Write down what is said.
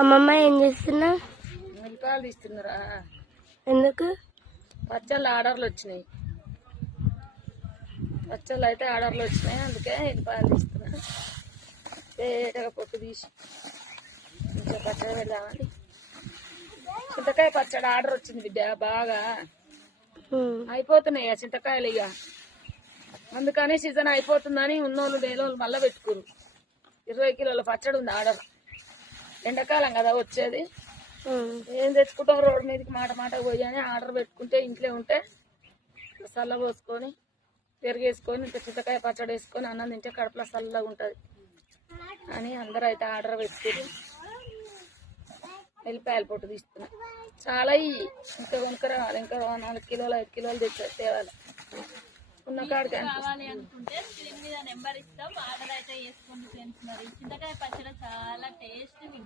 అమ్మమ్మ ఏం చేస్తున్నా? మిరపకాయలు తీస్తున్నారా? ఎందుకు? పచ్చళ్ళు ఆర్డర్లు వచ్చినాయి. పచ్చళ్ళు అయితే ఆర్డర్లు వచ్చినాయి, అందుకే మిరపకాయలు తీస్తున్నా. తేటగా పొట్టు తీసి ఇంకా పచ్చడి పెడదామని. చింతకాయ పచ్చడి ఆర్డర్ వచ్చింది బిడ్డ, బాగా అయిపోతున్నాయి ఆ చింతకాయలు ఇక. అందుకని సీజన్ అయిపోతుందని ఉన్నోళ్ళు లేనోళ్ళు మళ్ళీ పెట్టుకురు. 20 కిలోల పచ్చడి ఉంది ఆర్డర్. ఎండాకాలం కదా వచ్చేది, ఏం తెచ్చుకుంటాం రోడ్డు మీదకి మాట మాట పోయి అని ఆర్డర్ పెట్టుకుంటే ఇంట్లో ఉంటే చల్ల పోసుకొని పెరిగేసుకొని ఇంత చింతకాయ పచ్చడి వేసుకొని అన్నం తింటే కడుపులో చల్లగా ఉంటుంది అని అందరూ అయితే ఆర్డర్ పెట్టుకుని వెల్లిపాయల పొట్టు తీస్తున్నాం. చాలా ఇంకా కొనుక రావాలి, ఇంకా 4 కిలోలు 5 కిలోలు తేవాలి. ఉన్న కాడికి కావాలి అనుకుంటే స్క్రీన్ మీద నెంబర్ ఇస్తాం, ఆర్డర్ అయితే చేసుకోండి ఫ్రెండ్స్. మరి చింతకాయ పచ్చడి చాలా టేస్ట్ ఉంది.